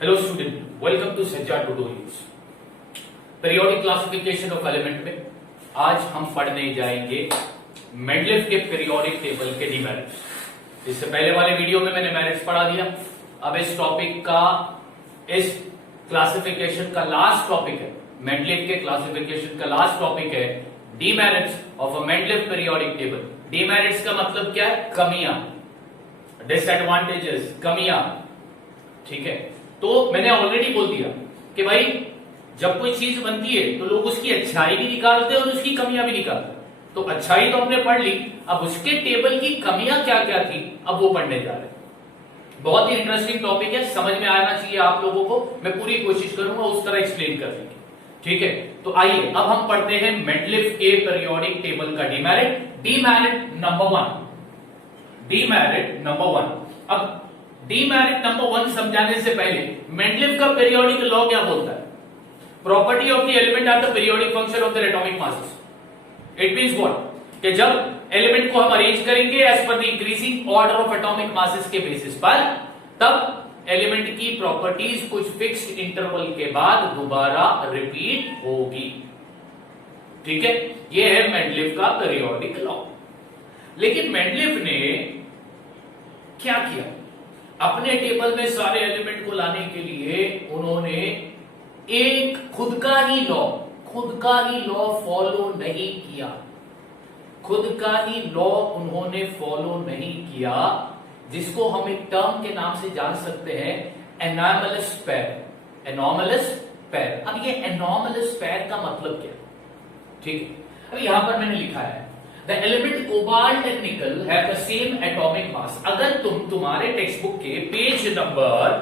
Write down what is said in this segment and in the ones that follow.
Hello student, welcome to सज्जा tutorials. Periodic classification of element में आज हम पढ़ने जाएंगे मेंडलेव के पीरियोडिक टेबल के डिमेरिट्स। इससे पहले वाले वीडियो में मैंने मेरिट्स पढ़ा दिया। अब इस टॉपिक का, इस क्लासिफिकेशन का लास्ट टॉपिक है, मेंडलेव के क्लासिफिकेशन का लास्ट टॉपिक है demerits of a Mendeleev periodic table. Demerits का मतलब क्या है? कमियां, डिसएडवांटेजेस, कमियां। ठीक है, तो मैंने ऑलरेडी बोल दिया कि भाई जब कोई चीज बनती है तो लोग उसकी अच्छाई भी निकालते हैं और उसकी कमियां भी निकालते हैं। तो अच्छाई तो हमने पढ़ ली, अब उसके टेबल की कमियां क्या क्या थी अब वो पढ़ने जा रहे हैं। बहुत ही इंटरेस्टिंग टॉपिक है, समझ में आना चाहिए आप लोगों को। मैं पूरी कोशिश करूंगा उस तरह एक्सप्लेन करने की। ठीक है, तो आइए अब हम पढ़ते हैं मेंडलेव के पीरियोडिक टेबल का डिमेरिट। Demerit number one. अब डिमेरिट नंबर 1 समझाने से पहले मेंडलेव का पीरियोडिक लॉ क्या बोलता है? Property of the element are the periodic function of the atomic masses. It means what? कि जब एलिमेंट को हम अरेंज करेंगे as per the increasing order of atomic masses के बेसिस पर, तब एलिमेंट की प्रॉपर्टीज कुछ फिक्स्ड इंटरवल के बाद दोबारा रिपीट होगी। ठीक है, यह है मेंडलेव का पीरियोडिक लॉ। लेकिन मेंडलेव ने क्या किया? अपने टेबल में सारे एलिमेंट को लाने के लिए उन्होंने एक खुद का ही लॉ फॉलो नहीं किया। खुद का ही लॉ उन्होंने फॉलो नहीं किया, जिसको हम एक टर्म के नाम से जान सकते हैं, एनॉमलस पेयर। Anomalous pair. अब ये एनॉमलस पेयर का मतलब क्या? ठीक है, अब यहां पर मैंने लिखा है The element cobalt and nickel have the same atomic mass। अगर तुम्हारे टेक्स्ट बुक के पेज नंबर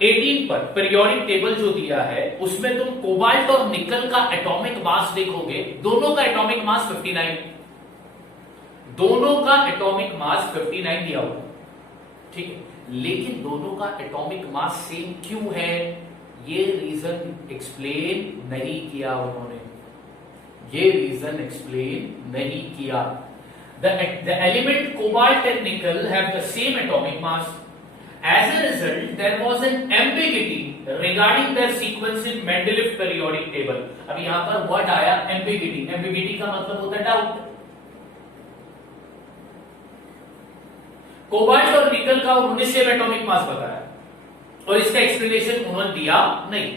18 पर पीरियोडिक टेबल जो दिया है उसमें तुम कोबाल्ट और निकल का एटॉमिक मास देखोगे, दोनों का एटॉमिक मास 59, दोनों का एटॉमिक मास 59 दिया हुआ। ठीक है, लेकिन दोनों का एटॉमिक मास सेम क्यों है? ये रीजन एक्सप्लेन नहीं किया उन्होंने। ये रीजन एक्सप्लेन नहीं किया। The element cobalt and nickel have the same atomic mass. As a result, there was an ambiguity regarding their sequence in Mendeleev periodic table. अब यहां पर what आया? ambiguity। ambiguity का मतलब होता है डाउट। कोबाल्ट और निकल का उन्होंने सेम एटॉमिक मास बताया और इसका एक्सप्लेनेशन उन्होंने दिया नहीं।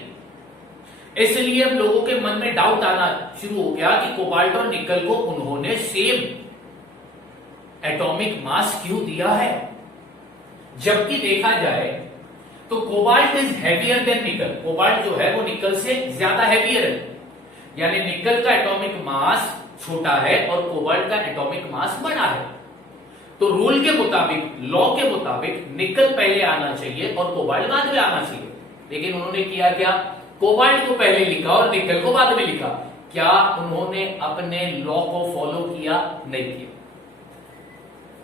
इसलिए अब लोगों के मन में डाउट आना शुरू हो गया कि कोबाल्ट और निकल को उन्होंने सेम एटॉमिक मास क्यों दिया है, जबकि देखा जाए तो कोबाल्ट इज हैवियर देन निकल। कोबाल्ट जो है वो निकल से ज्यादा हैवियर है, यानी निकल का एटॉमिक मास छोटा है और कोबाल्ट का एटॉमिक मास बड़ा है। तो रूल के मुताबिक, लॉ के मुताबिक निकल पहले आना चाहिए और कोबाल्ट बाद में आना चाहिए। लेकिन उन्होंने किया क्या? कोबाल्ट को पहले लिखा और निकल को बाद में लिखा। क्या उन्होंने अपने लॉ को फॉलो किया? नहीं किया।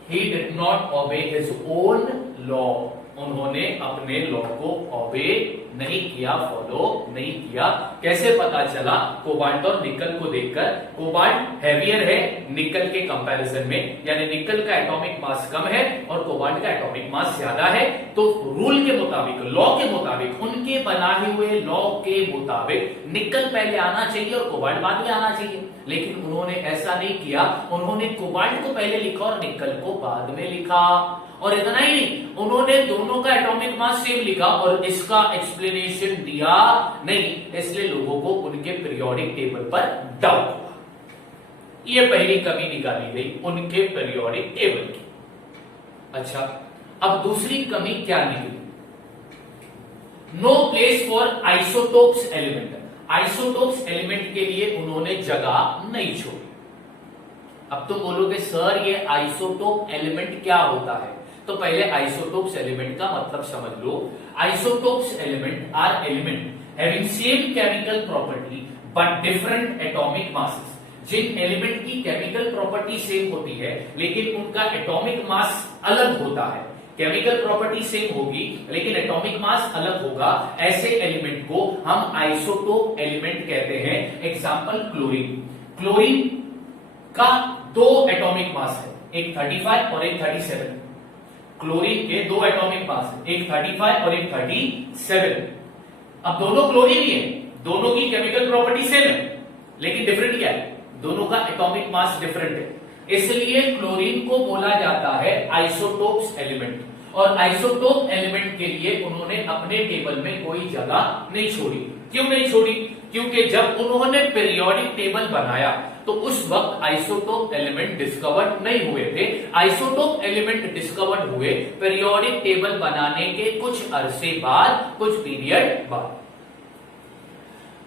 He did not obey his own law। उन्होंने अपने लॉ को ऑबे नहीं किया, फॉलो नहीं किया। कैसे पता चला? कोबाल्ट और निकल को देखकर। कोबाल्ट हैवियर है निकल के कंपैरिजन में, यानी निकल का एटॉमिक मास कम है और कोबाल्ट का एटॉमिक मास ज्यादा है। तो रूल के मुताबिक, लॉ के मुताबिक, उनके बनाए हुए लॉ के मुताबिक निकल पहले आना चाहिए और कोबाल्ट बाद में आना चाहिए। लेकिन उन्होंने ऐसा नहीं किया। उन्होंने कोबाल्ट को पहले लिखा और निकल को बाद में लिखा। और इतना ही नहीं, उन्होंने दोनों का एटॉमिक मास सेम लिखा और इसका एक्सप्लेनेशन दिया नहीं। इसलिए लोगों को उनके पीरियोडिक टेबल पर डाउट हुआ। यह पहली कमी निकाली गई उनके पीरियोडिक टेबल की। अच्छा, अब दूसरी कमी क्या निकली? No place for isotopes element. Isotopes element के लिए उन्होंने जगह नहीं छोड़ी। अब तो बोलोगे सर ये आइसोटोप एलिमेंट क्या होता है? तो पहले आइसोटोप्स एलिमेंट का मतलब समझ लो। Isotopes element are element having same chemical property but different atomic masses. जिन एलिमेंट की केमिकल प्रॉपर्टी सेम होती है लेकिन उनका एटॉमिक मास अलग होता है। केमिकल प्रॉपर्टी सेम होगी लेकिन एटॉमिक मास अलग होगा, ऐसे एलिमेंट को हम आइसोटोप एलिमेंट कहते हैं। Example chlorine. क्लोरीन का 2 एटॉमिक मास है, एक 35 और एक 37। क्लोरीन के दो एटॉमिक मास है, एक 35 और एक 37। अब दोनों क्लोरीन ही है, दोनों की केमिकल प्रॉपर्टी सेम है, लेकिन डिफरेंट क्या है, दोनों का एटॉमिक मास डिफरेंट है। इसलिए क्लोरीन को बोला जाता है आइसोटोप्स एलिमेंट, और आइसोटोप एलिमेंट के लिए उन्होंने अपने टेबल में कोई जगह नहीं छोड़ी। क्यों नहीं छोड़ी? क्योंकि जब उन्होंने पीरियोडिक टेबल बनाया तो उस वक्त आइसोटोप एलिमेंट डिस्कवर्ड नहीं हुए थे। आइसोटोप एलिमेंट डिस्कवर्ड हुए पीरियोडिक टेबल बनाने के कुछ अरसे बाद, कुछ पीरियड बाद।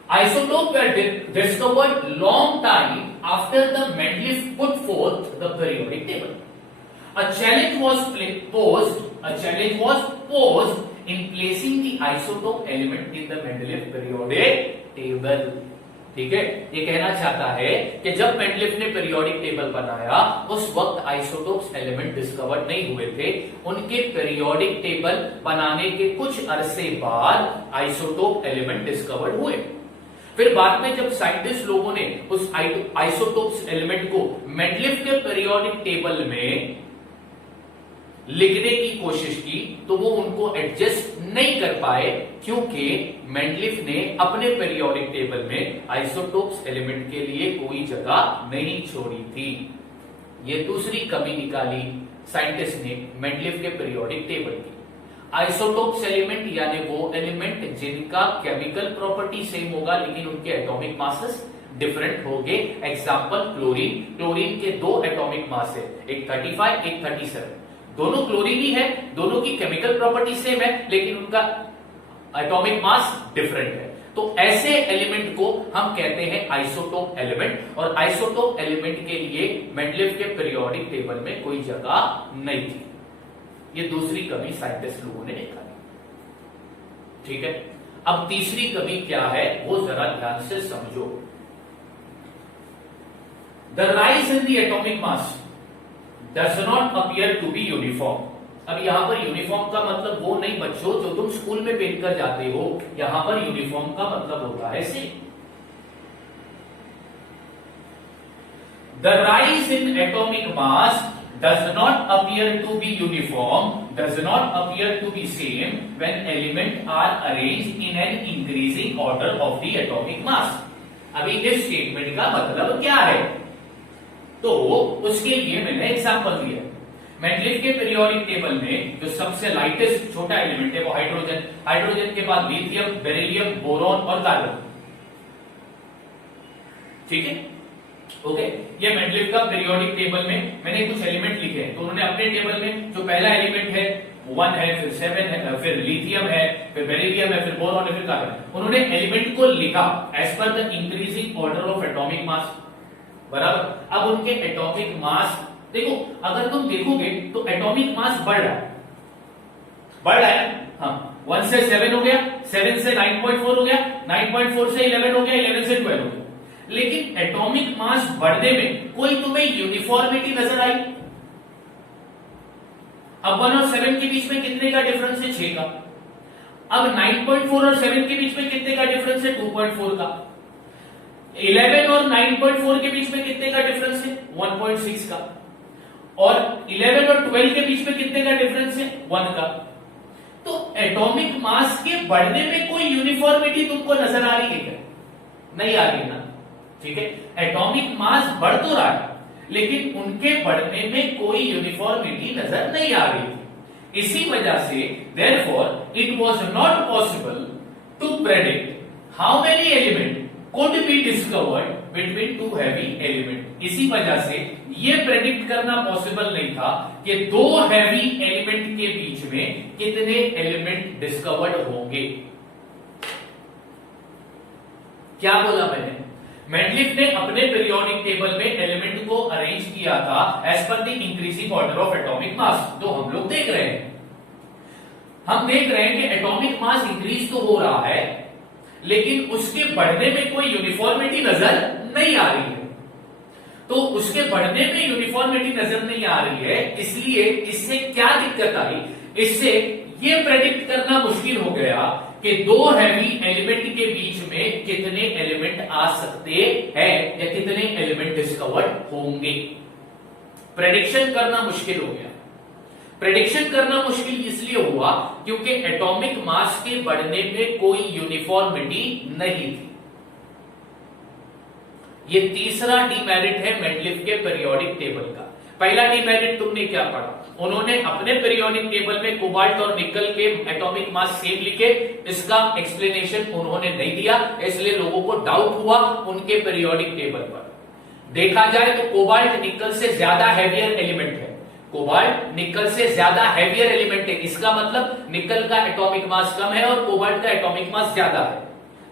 Isotopes were discovered long time after the Mendeleev put forth the periodic table. A challenge was posed in placing the isotope element in the Mendeleev periodic table. ठीक है, ये कहना चाहता है कि जब मेंडलीफ ने पीरियोडिक टेबल बनाया उस वक्त आइसोटोप्स एलिमेंट डिस्कवर्ड नहीं हुए थे। उनके पीरियोडिक टेबल बनाने के कुछ अरसे बाद आइसोटोप एलिमेंट डिस्कवर्ड हुए। फिर बाद में जब साइंटिस्ट लोगों ने उस आइसोटोप्स एलिमेंट को मेंडलीफ के पीरियोडिक टेबल में लिखने की कोशिश की तो वो उनको एडजस्ट नहीं कर पाए, क्योंकि मेंडलीफ ने अपने पीरियोडिक टेबल में आइसोटोप्स एलिमेंट के लिए कोई जगह नहीं छोड़ी थी। ये दूसरी कमी निकाली साइंटिस्ट ने मेंडलीफ के पीरियोडिक टेबल की। आइसोटोप्स एलिमेंट यानी वो एलिमेंट जिनका केमिकल प्रॉपर्टी सेम होगा लेकिन उनके एटॉमिक मासेस डिफरेंट होंगे। एग्जांपल क्लोरीन, क्लोरीन के दो एटॉमिक मास है, एक 35 एक 37, दोनों क्लोरीन ही है, दोनों की केमिकल प्रॉपर्टी सेम है लेकिन उनका एटॉमिक मास डिफरेंट है। तो ऐसे एलिमेंट को हम कहते हैं आइसोटोप एलिमेंट, और आइसोटोप एलिमेंट के लिए मेंडलीफ के पीरियोडिक टेबल में कोई जगह नहीं थी। ये दूसरी कमी साइंटिस्ट लोगों ने निकाली। ठीक है, अब तीसरी कमी क्या है वो जरा ध्यान से समझो। The rise in the atomic mass does not appear to be uniform. अब यहां पर यूनिफॉर्म का मतलब वो नहीं बच्चों जो तुम स्कूल में पहनकर जाते हो, यहां पर यूनिफॉर्म का मतलब होता है same. The rise in atomic mass does not appear to be uniform, does not appear to be same when elements are arranged in an increasing order of the atomic mass। अभी इस statement का मतलब क्या है, तो उसके लिए मैंने एग्जांपल दिया। मेंडलीफ के पीरियोडिक टेबल में जो सबसे लाइटेस्ट छोटा एलिमेंट है वो हाइड्रोजन, हाइड्रोजन के बाद लिथियम, बेरिलियम, बोरॉन और कार्बन। ठीक है, ओके, ये मेंडलीफ का पीरियोडिक टेबल में मैंने कुछ एलिमेंट लिखे हैं, तो उन्होंने अपने टेबल में जो पहला एलिमेंट है 1 है, फिर 7 है, फिर लिथियम है, फिर बेरिलियम है, फिर बोरॉन है, फिर कार्बन। उन्होंने एलिमेंट को लिखा as per the increasing order of atomic mass, बराबर। अब उनके एटॉमिक मास देखो, अगर तुम देखोगे तो एटॉमिक मास बढ़ रहा है हाँ, 1 से 7 हो गया, 7 से 9.4 हो गया, 9.4 से 11 हो गया, 11 से 12 हो गया, लेकिन एटॉमिक मास बढ़ने में कोई तुम्हें यूनिफॉर्मिटी नजर आई? अब 1 और 7 के बीच में कितने का डिफरेंस है? 6 का। अब 9.4 और 7 के बीच में कितने का डिफरेंस है? 2.4 का। 11 और 9.4 के बीच में कितने का डिफरेंस है? 1.6 का। और 11 और 12 के बीच में कितने का डिफरेंस है? 1 का। तो एटॉमिक मास के बढ़ने में कोई यूनिफॉर्मिटी तुमको नजर आ रही है क्या? नहीं आ रही ना। ठीक है, एटॉमिक मास बढ़ तो रहा है लेकिन उनके बढ़ने में कोई यूनिफॉर्मिटी नजर नहीं आ रही थी। इसी वजह से therefore it was not possible to predict how many element could be discovered between two heavy element. इसी वजह से यह प्रेडिक्ट करना पॉसिबल नहीं था कि दो हैवी एलिमेंट के बीच में कितने एलिमेंट डिस्कवर्ड होंगे। क्या बोला मैंने? मेंडलीफ ने अपने पीरियोडिक टेबल में एलिमेंट को अरेंज किया था as per the increasing order of atomic mass. तो हम लोग देख रहे हैं, हम देख रहे हैं कि एटॉमिक मास इंक्रीज तो हो रहा है लेकिन उसके बढ़ने में कोई यूनिफॉर्मिटी नजर नहीं आ रही है। तो उसके बढ़ने में यूनिफॉर्मिटी नजर नहीं आ रही है, इसलिए इससे क्या दिक्कत आई? इससे ये प्रेडिक्ट करना मुश्किल हो गया कि दो हैवी एलिमेंट के बीच में कितने एलिमेंट आ सकते हैं या कितने एलिमेंट डिस्कवर्ड होंगे। प्रेडिक्शन करना मुश्किल हो गया। प्रेडिक्शन करना मुश्किल इसलिए हुआ क्योंकि एटॉमिक मास के बढ़ने में कोई यूनिफॉर्मिटी नहीं थी। ये तीसरा डिमेरिट है मेंडलीफ के पीरियोडिक टेबल का। पहला डिमेरिट तुमने क्या पढ़ा, उन्होंने अपने पीरियोडिक टेबल में कोबाल्ट और निकल के एटॉमिक मास सेम लिखे, इसका एक्सप्लेनेशन उन्होंने नहीं दिया, इसलिए लोगों को डाउट हुआ उनके पीरियोडिक टेबल पर। देखा जाए तो कोबाल्ट निकल से ज्यादा हैवियर एलिमेंट है, कोबाल्ट निकल से ज्यादा हैवियर एलिमेंट है, इसका मतलब निकल का एटॉमिक मास कम है और कोबाल्ट का एटॉमिक मास ज्यादा है।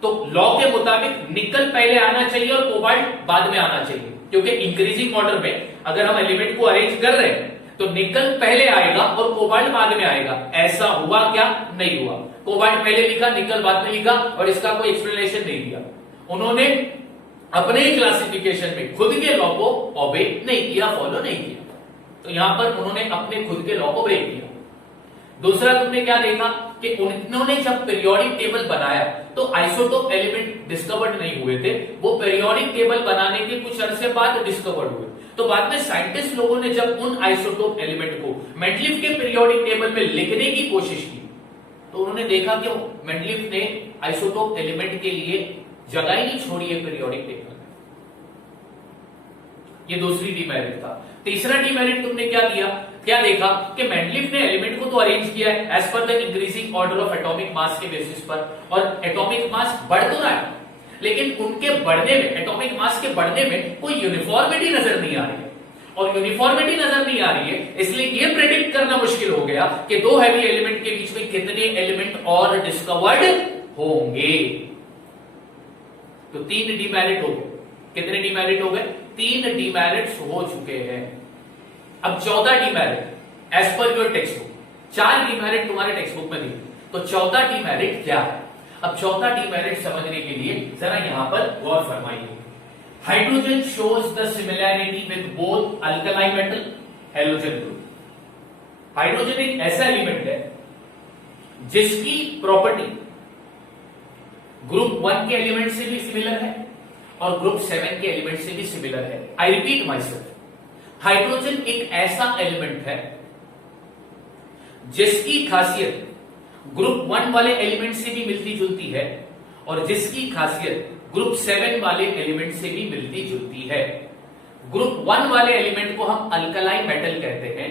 तो लॉ के मुताबिक निकल पहले आना चाहिए और कोबाल्ट बाद में आना चाहिए, क्योंकि इंक्रीजिंग ऑर्डर में अगर हम एलिमेंट को अरेंज कर रहे हैं तो निकल पहले आएगा और कोबाल्ट बाद में आएगा। ऐसा हुआ क्या? नहीं हुआ। कोबाल्ट पहले लिखा, निकल बाद में लिखा और इसका कोई एक्सप्लेनेशन नहीं दिया। उन्होंने अपने ही क्लासिफिकेशन में खुद के लॉ को ओबे नहीं किया, फॉलो नहीं किया, तो यहां पर उन्होंने अपने खुद के लॉ को ब्रेक किया। दूसरा तुमने क्या देखा कि उन्होंने जब पीरियोडिक टेबल बनाया तो आइसोटोप एलिमेंट डिस्कवर्ड नहीं हुए थे, वो पीरियोडिक टेबल बनाने के कुछ अरसे बाद डिस्कवर्ड हुए। तो बाद में साइंटिस्ट लोगों ने जब उन आइसोटोप एलिमेंट को मेंडलीफ के पीरियोडिक टेबल में लिखने की कोशिश की तो उन्होंने देखा कि मेंडलीफ ने आइसोटोप एलिमेंट के लिए जगह ही नहीं छोड़ी है पीरियोडिक टेबल में। ये दूसरी डिमेरिट था। तीसरा डिमेरिट तुमने क्या देखा कि मेंडलीफ ने एलिमेंट को तो अरेंज किया है as per the increasing order of atomic mass के बेसिस पर, और एटॉमिक मास बढ़ तो रहा है, लेकिन उनके बढ़ने में, एटॉमिक मास के बढ़ने में कोई यूनिफॉर्मिटी नजर नहीं आ रही है। और यूनिफॉर्मिटी नजर नहीं आ रही है इसलिए यह प्रेडिक्ट करना मुश्किल हो गया कि दो हैवी एलिमेंट के बीच में कितने एलिमेंट और डिस्कवर्ड होंगे। तो 3 डिमेरिट हो गए। कितने डिमेरिट हो गए? 3 डिमेरिट्स हो चुके हैं। अब 14 demerit as per your textbook. 4 demerit तुम्हारे टेक्स्ट बुक में दिए, तो 14 डिमेरिट क्या है? अब 14 डिमेरिट समझने के लिए जरा यहां पर गौर फरमाइए। Hydrogen shows the similarity with both alkali metal halogen group. Hydrogen एक ऐसा एलिमेंट है जिसकी प्रॉपर्टी ग्रुप 1 के एलिमेंट से भी सिमिलर है और ग्रुप 7 के एलिमेंट से भी सिमिलर है। I repeat my self, hydrogen एक ऐसा एलिमेंट है जिसकी खासियत ग्रुप 1 वाले एलिमेंट से भी मिलती जुलती है और जिसकी खासियत ग्रुप 7 वाले एलिमेंट से भी मिलती जुलती है। ग्रुप 1 वाले एलिमेंट को हम अल्कलाई मेटल कहते हैं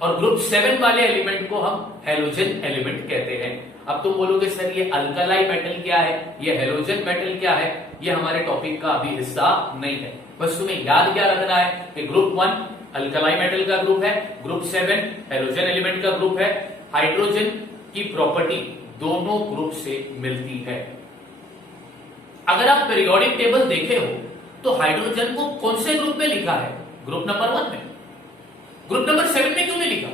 और ग्रुप 7 वाले एलिमेंट को हम हैलोजन एलिमेंट कहते हैं। अब तुम बोलोगे सर ये अल्कलाई मेटल क्या है, ये हैलोजन मेटल क्या है? ये हमारे टॉपिक का अभी हिस्सा नहीं है, बस तुम्हें याद क्या रखना है कि ग्रुप 1 अल्कलाई मेटल का ग्रुप है, ग्रुप 7 हैलोजन एलिमेंट का ग्रुप है। हाइड्रोजन की प्रॉपर्टी दोनों ग्रुप से मिलती है। अगर आप पीरियोडिक टेबल देखे हो तो हाइड्रोजन को कौन से ग्रुप में लिखा है? ग्रुप नंबर 1 में। ग्रुप नंबर 7 में क्यों नहीं लिखा?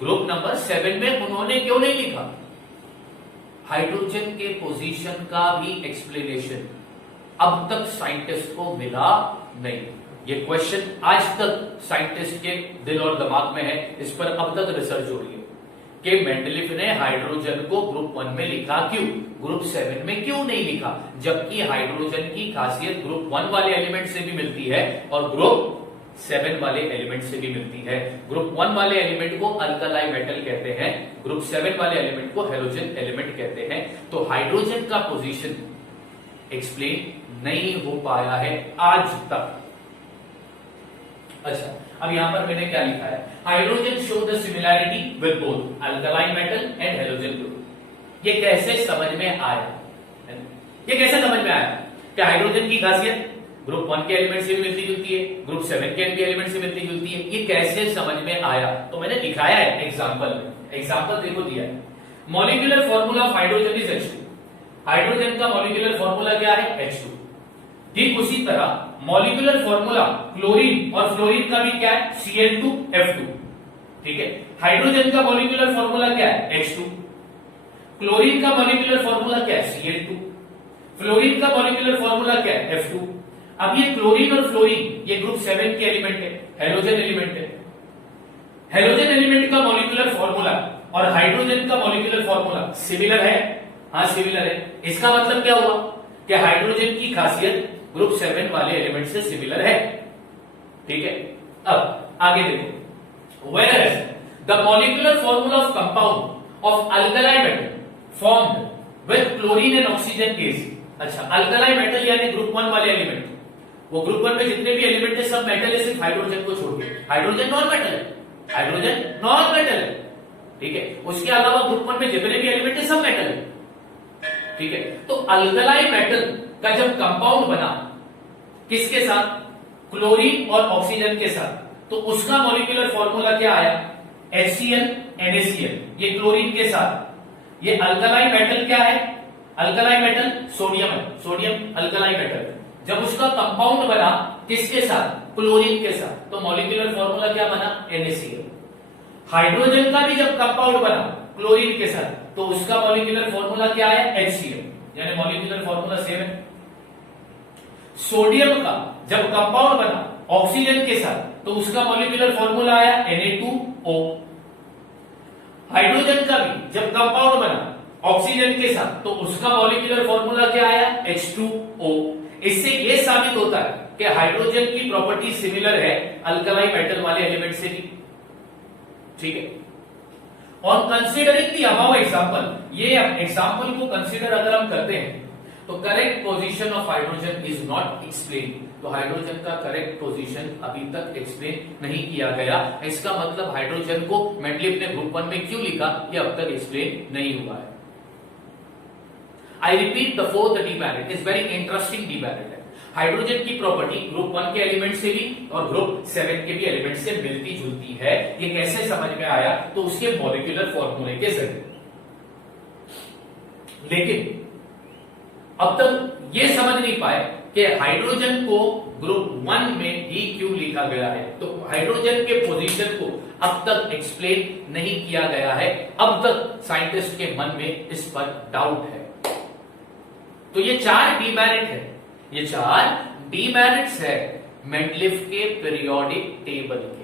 ग्रुप नंबर 7 में उन्होंने क्यों नहीं लिखा? हाइड्रोजन के पोजीशन का भी एक्सप्लेनेशन अब तक साइंटिस्ट को मिला नहीं। ये क्वेश्चन आज तक साइंटिस्ट के दिल और दिमाग में है, इस पर अब तक रिसर्च हो रही है कि मेंडलीफ ने हाइड्रोजन को ग्रुप 1 में लिखा क्यों, ग्रुप 7 में क्यों नहीं लिखा, जबकि हाइड्रोजन की खासियत ग्रुप 1 वाले एलिमेंट से भी मिलती है और ग्रुप 7 वाले एलिमेंट से भी मिलती है। ग्रुप 1 वाले एलिमेंट को अल्कलाई मेटल कहते हैं, ग्रुप 7 वाले एलिमेंट को हैलोजन एलिमेंट कहते हैं। तो हाइड्रोजन का पोजीशन एक्सप्लेन नहीं हो पाया है आज तक। अच्छा, अब यहां पर मैंने क्या लिखा है? Hydrogen show the similarity with both alkali metal and halogen group. ये कैसे समझ में आया? ये कैसे समझ में आया कि हाइड्रोजन की खासियत ग्रुप 1 के एलिमेंट से भी मिलती जुलती है, ग्रुप 7 के एलिमेंट से मिलती जुलती है? ये कैसे समझ में आया? तो मैंने दिखाया है एग्जांपल में। एग्जांपल देखो दिया है, molecular formula of hydrogen is H2। Hydrogen का मॉलिक्यूलर फॉर्मूला क्या है? H2। ठीक उसी तरह मॉलिक्यूलर फॉर्मूला क्लोरीन और फ्लोरीन का भी क्या है? Cl2F2। ठीक है, हाइड्रोजन का मॉलिक्यूलर फॉर्मूला क्या है? H2। क्लोरीन का मॉलिक्यूलर फॉर्मूला क्या है? Cl2। फ्लोरीन का मॉलिक्यूलर फॉर्मूला क्या है? F2। अब ये क्लोरीन और फ्लोरीन ये ग्रुप 7 के एलिमेंट है, हैलोजन एलिमेंट है। हैलोजन एलिमेंट का मॉलिक्यूलर फॉर्मूला और हाइड्रोजन का मॉलिक्यूलर फॉर्मूला सिमिलर है। हाँ सिमिलर है। इसका मतलब क्या हुआ कि हाइड्रोजन की खासियत ग्रुप 7 वाले एलिमेंट से सिमिलर है। ठीक है, अब आगे देखो, whereas the molecular formula of compound of alkali metal formed with chlorine and oxygen is, अच्छा अल्कलाई मेटल यानी ग्रुप 1 वाले एलिमेंट, वो ग्रुप 1 में जितने भी एलिमेंट है सब मेटल है, सिर्फ हाइड्रोजन को छोड़ के। हाइड्रोजन नॉन मेटल है, हाइड्रोजन नॉन मेटल है, ठीक है। उसके अलावा ग्रुप 1 में जितने भी एलिमेंट है सब मेटल है, ठीक है। तो अल्कलाई मेटल का जब कंपाउंड बना किसके साथ, क्लोरीन और ऑक्सीजन के साथ, तो उसका मॉलिक्यूलर फॉर्मूला क्या आया, HCl NaCl, ये क्लोरीन के साथ। ये अल्कलाई मेटल क्या है, अल्कलाई मेटल सोडियम है, सोडियम अल्कलाई मेटल। जब उसका कंपाउंड बना किसके साथ, क्लोरीन के साथ, तो मॉलिक्यूलर फॉर्मूला क्या बना, NaCl। हाइड्रोजन का भी जब कंपाउंड बना क्लोरीन के साथ, तो उसका मॉलिक्यूलर फॉर्मूला क्या आया, HCl, यानी मॉलिक्यूलर फॉर्मूला सेम है। सोडियम का जब कंपाउंड बना ऑक्सीजन के साथ, तो उसका मॉलिक्यूलर फॉर्मूला आया Na2O। हाइड्रोजन का भी जब कंपाउंड बना ऑक्सीजन के साथ, तो उसका मॉलिक्यूलर फॉर्मूला क्या आया, H2O। इससे यह साबित होता है कि हाइड्रोजन की प्रॉपर्टी सिमिलर है अल्कलाई मेटल वाले एलिमेंट से भी, ठीक है। और कंसीडरिंग द अबव एग्जांपल, ये एग्जांपल को कंसीडर अगर हम करते हैं तो correct position of hydrogen is not explain, तो हाइड्रोजन का करेक्ट पोजीशन अभी तक एक्सप्लेन नहीं किया गया। इसका मतलब हाइड्रोजन को मेटलिफ ने ग्रुप 1 में क्यों लिखा, ये अब तक एक्सप्लेन नहीं हुआ है। I repeat, the fourth demerit is very interesting demerit है। हाइड्रोजन की प्रॉपर्टी ग्रुप 1 के एलिमेंट से भी और ग्रुप 7 के भी एलिमेंट से मिलती जुलती है। ये कैसे समझ में आया, तो उसके मॉलिक्यूलर फॉर्मूले के जरिए। लेकिन अब तक ये समझ नहीं पाए कि हाइड्रोजन को ग्रुप 1 में ही क्यों लिखा गया है, तो हाइड्रोजन के पोजीशन को अब तक एक्सप्लेन नहीं किया गया है। अब तक साइंटिस्ट के मन में इस पर डाउट है। तो ये 4 डिमेरिट है, ये 4 डिमेरिट्स है मेटलिफ के पीरियोडिक टेबल के।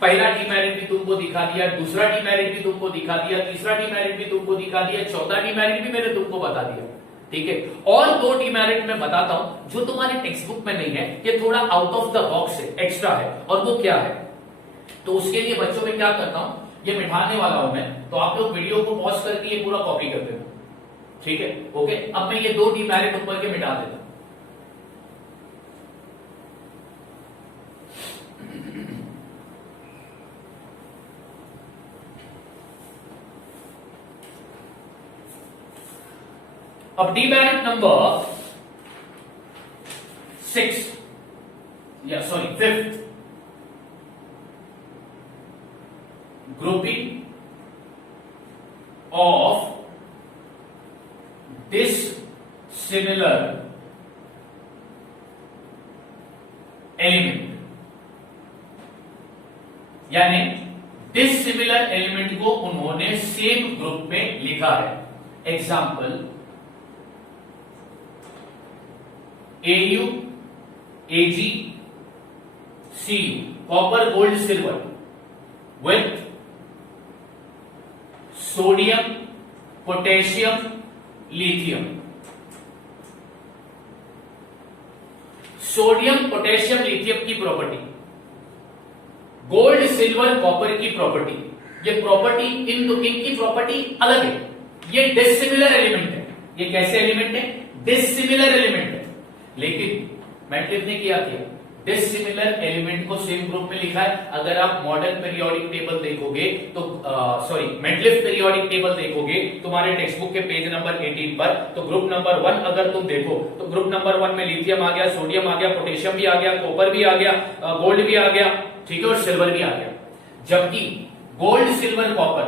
पहला डिमेरिट भी तुमको दिखा दिया, दूसरा डिमेरिट भी तुमको दिखा दिया, तीसरा डिमेरिट भी तुमको दिखा दिया, चौथा डिमेरिट भी मैंने तुमको बता दिया, ठीक है। और 2 डिमेरिट मैं बताता हूं जो तुम्हारे टेक्स्ट बुक में नहीं है, ये थोड़ा आउट ऑफ द बॉक्स है, एक्स्ट्रा है। और वो क्या है, तो उसके लिए बच्चों में क्या करता हूं, ये मिटाने वाला हूं मैं, तो आप लोग वीडियो को पॉज करके ये पूरा कॉपी कर देना, ठीक है, ओके। अब मैं ये 2 डिमेरिट ऊपर के मिटा देता हूं। अब डिमेरिट नंबर 6 या sorry 5th, grouping of dissimilar element, यानी डिसिमिलर एलिमेंट को उन्होंने सेम ग्रुप में लिखा है। Example AU AG CU, copper gold silver with sodium potassium lithium. Sodium potassium lithium की प्रॉपर्टी, गोल्ड सिल्वर कॉपर की प्रॉपर्टी, ये प्रॉपर्टी इनकी प्रॉपर्टी अलग है। ये डिसिमिलर एलिमेंट है। ये कैसे एलिमेंट है, डिसिमिलर एलिमेंट है। लेकिन मेटलिफ ने क्या किया, डिसिमिलर एलिमेंट को सेम ग्रुप में लिखा है। अगर आप मॉडर्न पीरियोडिक टेबल देखोगे तो सॉरी मेटलिफ पीरियोडिक टेबल देखोगे तुम्हारे टेक्स्ट बुक के पेज नंबर 18 पर, तो ग्रुप नंबर 1 अगर तुम देखो तो ग्रुप नंबर 1 में लिथियम आ गया, सोडियम आ गया, पोटेशियम भी आ गया, कॉपर भी आ गया, गोल्ड भी आ गया, ठीक है, और सिल्वर भी आ गया। जबकि gold silver copper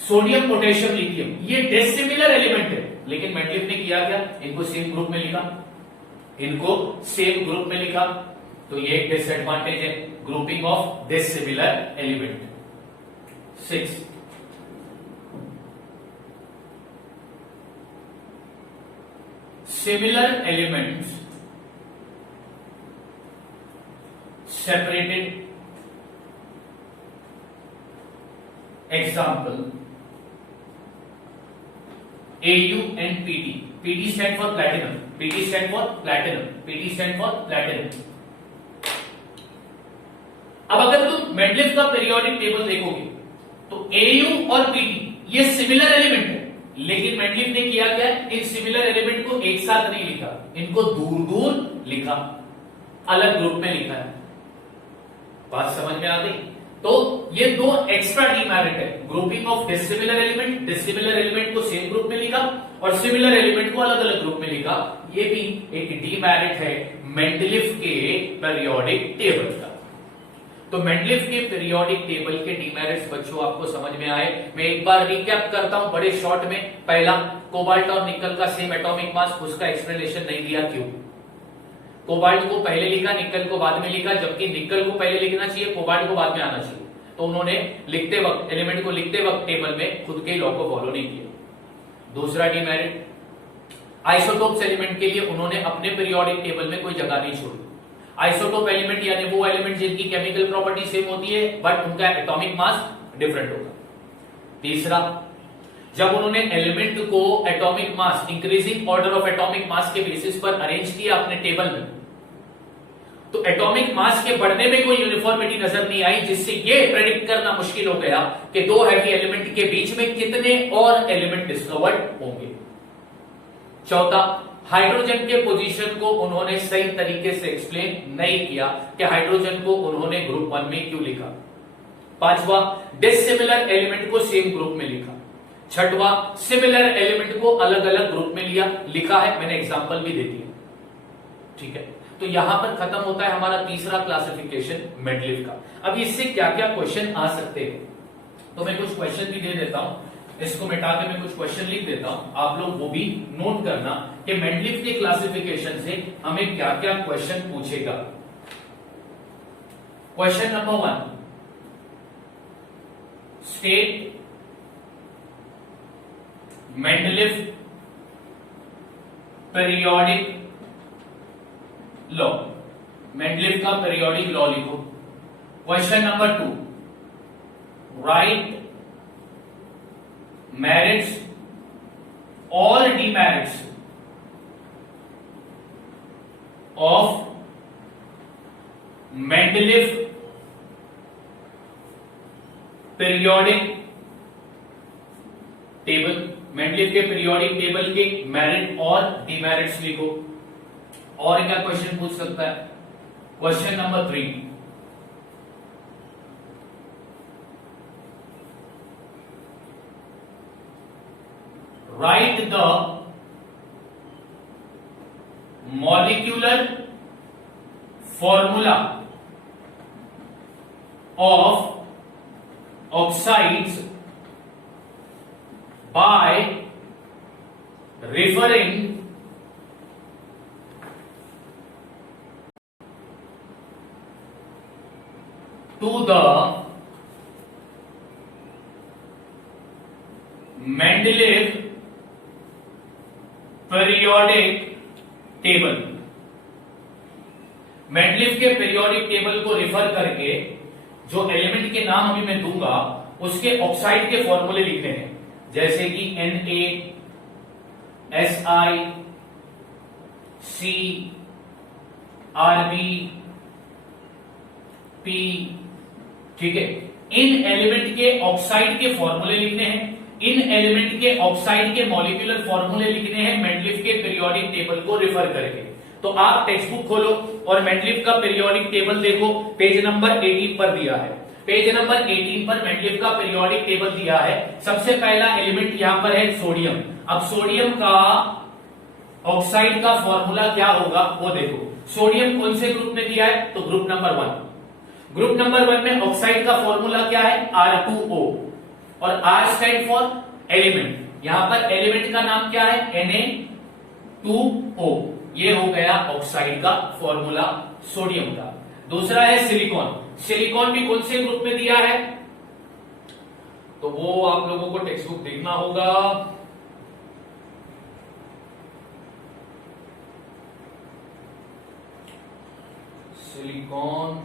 sodium potassium lithium ये डिसिमिलर एलिमेंट है, लेकिन मेटलिफ ने किया क्या, इनको सेम ग्रुप में लिखा, इनको सेम ग्रुप में लिखा। तो ये एक डिसएडवांटेज है, grouping of dissimilar element. 6 similar elements separated. Example AU and PD. PD stand for platinum. PD stand for platinum. PD stand for platinum. अब अगर तुम मेंडलीव का पीरियोडिक टेबल देखोगे तो एयू और पीटी ये सिमिलर एलिमेंट है, लेकिन मेंडलीव ने किया क्या, इन सिमिलर एलिमेंट को एक साथ नहीं लिखा, इनको दूर दूर लिखा, अलग ग्रुप में लिखा है। बात समझ में आ गई? तो ये दो एक्स्ट्रा डीमेरिट है, grouping of dissimilar element, dissimilar element को सेम ग्रुप में लिखा और सिमिलर एलिमेंट को अलग अलग ग्रुप में लिखा, ये भी एक डीमेरिट है मेंडलीव के पीरियोडिक टेबल का। तो मेंडलीव के पीरियोडिक टेबल के डीमेरिट्स बच्चों आपको समझ में आए। मैं एक बार रिकैप करता हूं बड़े शॉर्ट में। पहला, कोबाल्ट और निकल का सेम एटॉमिक मास, उसका एक्सप्लेनेशन नहीं दिया, क्यों? कोबाल्ट को पहले लिखा, निकल को बाद में लिखा, जबकि निकल को पहले लिखना चाहिए, कोबाल्ट को बाद में आना चाहिए। तो उन्होंने लिखते वक्त, एलिमेंट को लिखते वक्त टेबल में खुद के लॉ को फॉलो नहीं किया। दूसरा डीमेरिट, आइसोटोप्स एलिमेंट के लिए उन्होंने अपने पीरियोडिक टेबल में कोई जगह नहीं छोड़ी। आइसोटोप एलिमेंट यानी वो एलिमेंट जिनकी केमिकल प्रॉपर्टी सेम होती है बट उनका एटॉमिक मास डिफरेंट होगा। तीसरा, जब उन्होंने एलिमेंट को atomic mass, increasing order of atomic mass के बेसिस पर अरेंज किया अपने टेबल में, तो एटॉमिक मास के बढ़ने में कोई यूनिफॉर्मिटी नजर नहीं आई, जिससे ये प्रेडिक्ट करना मुश्किल हो गया कि दो हैवी एलिमेंट के बीच में कितने और एलिमेंट डिस्कवर्ड होंगे। चौथा, हाइड्रोजन के पोजीशन को उन्होंने सही तरीके से एक्सप्लेन नहीं किया कि हाइड्रोजन को उन्होंने ग्रुप 1 में क्यों लिखा। पांचवा, डिसिमिलर एलिमेंट को सेम ग्रुप में लिखा। छठवा, सिमिलर एलिमेंट को अलग अलग ग्रुप में लिखा है, मैंने एग्जांपल भी दे दिया। ठीक है, तो यहां पर खत्म होता है हमारा तीसरा क्लासिफिकेशन मेंडलीव का। अब इससे क्या क्या क्वेश्चन आ सकते हैं, तो मैं कुछ क्वेश्चन भी दे देता हूं, इसको मिटा के मैं कुछ क्वेश्चन लिख देता हूं, आप लोग वो भी नोट करना कि मेंडलीव के क्लासिफिकेशन से हमें क्या क्या क्वेश्चन पूछेगा। Question number 1, state Mendeleev periodic law. Mendeleev का पीरियोडिक लॉ लिखो। Question number 2, right merits or demerits of Mendeleev periodic table. Mendeleev के पीरियोडिक टेबल के मेरिट और डिमेरिट्स लिखो। और क्या क्वेश्चन पूछ सकता है? Question number 3, write the molecular formula of oxides by referring to the Mendeleev periodic table. Mendeleev के पीरियोडिक टेबल को रिफर करके जो एलिमेंट के नाम अभी मैं दूंगा उसके ऑक्साइड के फॉर्मूले लिखने हैं, जैसे कि Na, Si, C, Rb, P। ठीक है, इन एलिमेंट के ऑक्साइड के फॉर्मूले लिखने हैं, इन एलिमेंट के ऑक्साइड के मॉलिक्यूलर फॉर्मूले लिखने हैं मेंडलीव के पीरियोडिक टेबल को रिफर करके। तो आप टेक्स्ट बुक खोलो और मेंडलीव का पीरियोडिक टेबल देखो, पेज नंबर 18 पर दिया है। पेज नंबर 18 पर मेंडलीव का पीरियोडिक टेबल दिया है। सबसे पहला एलिमेंट यहां पर है सोडियम। अब सोडियम का ऑक्साइड का फॉर्मूला क्या होगा वो देखो। सोडियम कौन से ग्रुप में दिया है? तो ग्रुप नंबर 1। ग्रुप नंबर 1 में ऑक्साइड का फॉर्मूला क्या है? R2O, और R स्टैंड फॉर एलिमेंट। यहां पर एलिमेंट का नाम क्या है? Na2O। ये हो गया ऑक्साइड का फॉर्मूला सोडियम का। दूसरा है सिलिकॉन। सिलिकॉन भी कौन से ग्रुप में दिया है? तो वो आप लोगों को टेक्स्ट बुक देखना होगा। सिलिकॉन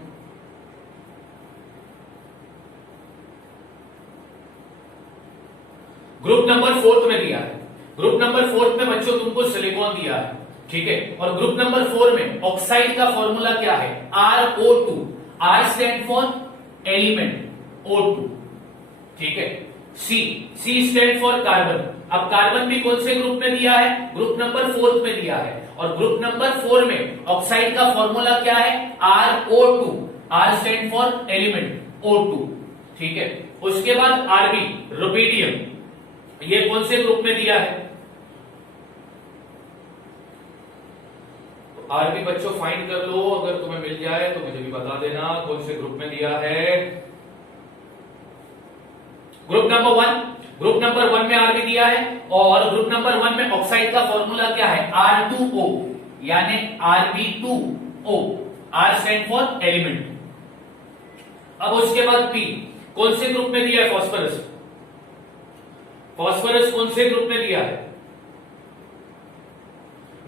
ग्रुप नंबर 4 में दिया है। ग्रुप नंबर 4 में बच्चों तुमको सिलिकॉन दिया है, ठीक है। और ग्रुप नंबर 4 में ऑक्साइड का फॉर्मूला क्या है? RO2। R stand for element O2, ठीक है। C stand for carbon. अब कार्बन भी कौन से ग्रुप में दिया है? ग्रुप नंबर 4 में दिया है, और ग्रुप नंबर 4 में ऑक्साइड का फॉर्मूला क्या है? RO2। R stand for element O2, ठीक है। उसके बाद Rb रुबिडियम, ये कौन से ग्रुप में दिया है? आरबी बच्चों फाइंड कर लो, अगर तुम्हें मिल जाए तो मुझे भी बता देना कौन से ग्रुप में दिया है। ग्रुप नंबर 1, ग्रुप नंबर 1 में आरबी दिया है, और ग्रुप नंबर 1 में ऑक्साइड का फॉर्मूला क्या है? R2O, यानी Rb2O। R stand for element. अब उसके बाद P, कौन से ग्रुप में दिया है? फॉस्फोरस। फॉस्फोरस कौन से ग्रुप में दिया है?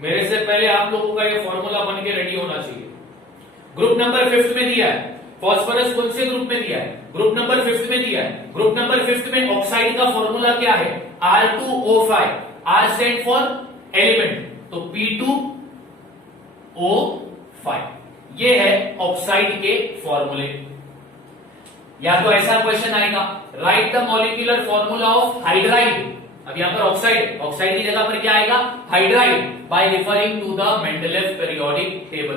मेरे से पहले आप लोगों का ये फॉर्मूला बन के रेडी होना चाहिए। ग्रुप नंबर 5 में दिया है। फॉस्फोरस कौन से ग्रुप में दिया है? ग्रुप नंबर 5 में दिया है। ग्रुप नंबर 5 में ऑक्साइड का फॉर्मूला क्या है? R2O5। R stand for element, तो P2O5। ये है ऑक्साइड के फॉर्मूले। या तो ऐसा क्वेश्चन आएगा, right the molecular formula of hydride. अब यहां पर ऑक्साइड, ऑक्साइड की जगह पर क्या आएगा? Hydride, by referring to the Mendeleev periodic table,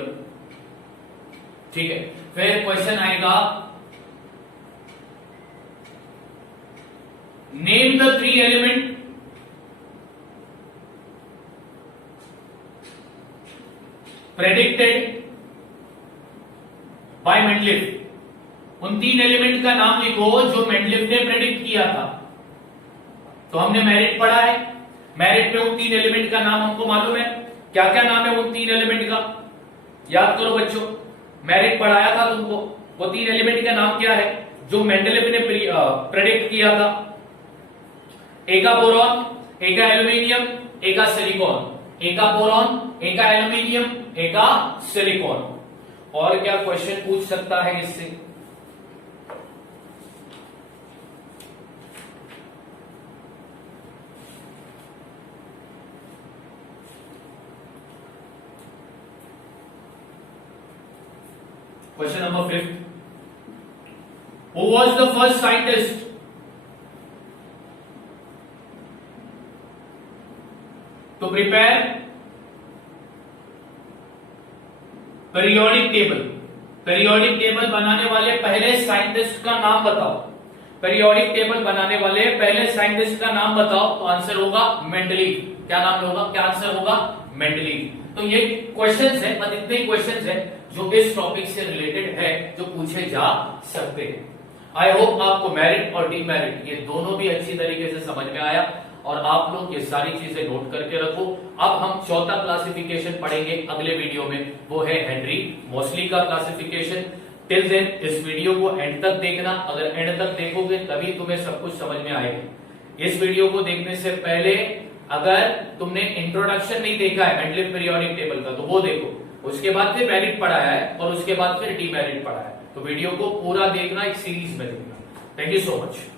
ठीक है। फिर क्वेश्चन आएगा, name the 3 element predicted by Mendeleev. उन 3 एलिमेंट का नाम लिखो जो मेंडलेव ने प्रेडिक्ट किया था। तो हमने मेरिट पढ़ा है, मेरिट में उन 3 एलिमेंट का नाम हमको मालूम है। क्या क्या नाम है उन 3 एलिमेंट का? याद करो बच्चों, मेरिट पढ़ाया था तुमको। वो 3 एलिमेंट का नाम क्या है जो मेंडलेव ने प्रेडिक्ट किया था? एक बोरॉन, एक एल्यूमिनियम, एक सिलिकॉन। एक बोरॉन, एक एल्यूमिनियम, एक सिलिकॉन। और क्या क्वेश्चन पूछ सकता है इससे? Question number 5. Who was the first scientist to prepare periodic table? periodic table बनाने वाले पहले साइंटिस्ट का नाम बताओ। periodic table बनाने वाले पहले साइंटिस्ट का नाम बताओ। तो आंसर होगा मेंडलीव। क्या नाम होगा? क्या आंसर होगा? मेंडलीव। तो ये क्वेश्चंस है, मतलब इतने क्वेश्चंस है जो इस टॉपिक से रिलेटेड है, जो पूछे जा सकते हैं। आई होप आपको मेरिट और डीमेरिट ये दोनों भी अच्छी तरीके से समझ में आया, और आप लोग ये सारी चीजें नोट करके रखो। अब हम चौथा क्लासिफिकेशन पढ़ेंगे अगले वीडियो में, वो है हेनरी मोसली का क्लासिफिकेशन। टिल देन इस वीडियो को एंड तक देखना। अगर एंड तक देखोगे तभी तुम्हें सब कुछ समझ में आएगा। इस वीडियो को देखने से पहले अगर तुमने इंट्रोडक्शन नहीं देखा है मेंडलेव पीरियोडिक टेबल का, तो वो देखो। उसके बाद फिर मेरिट पढ़ाया है, और उसके बाद फिर डीमेरिट पढ़ाया है। तो वीडियो को पूरा देखना, एक सीरीज में देखना। Thank you so much.